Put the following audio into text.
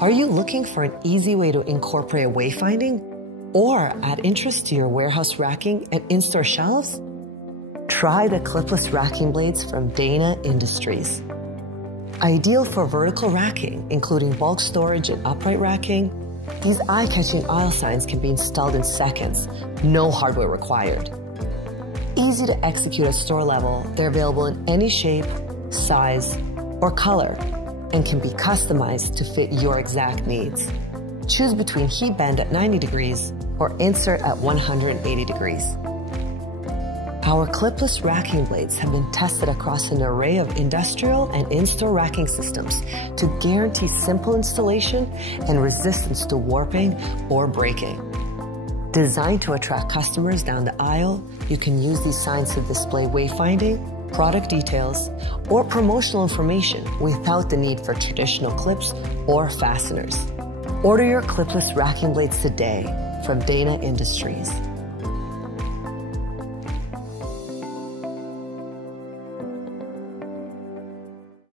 Are you looking for an easy way to incorporate wayfinding or add interest to your warehouse racking and in-store shelves? Try the Clipless Racking Blades from Dana Industries. Ideal for vertical racking, including bulk storage and upright racking, these eye-catching aisle signs can be installed in seconds, no hardware required. Easy to execute at store level, they're available in any shape, size, or color, and can be customized to fit your exact needs. Choose between heat bend at 90 degrees or insert at 180 degrees. Our clipless racking blades have been tested across an array of industrial and in-store racking systems to guarantee simple installation and resistance to warping or breaking. Designed to attract customers down the aisle, you can use these signs to display wayfinding, product details, or promotional information without the need for traditional clips or fasteners. Order your clipless racking blades today from Dana Industries.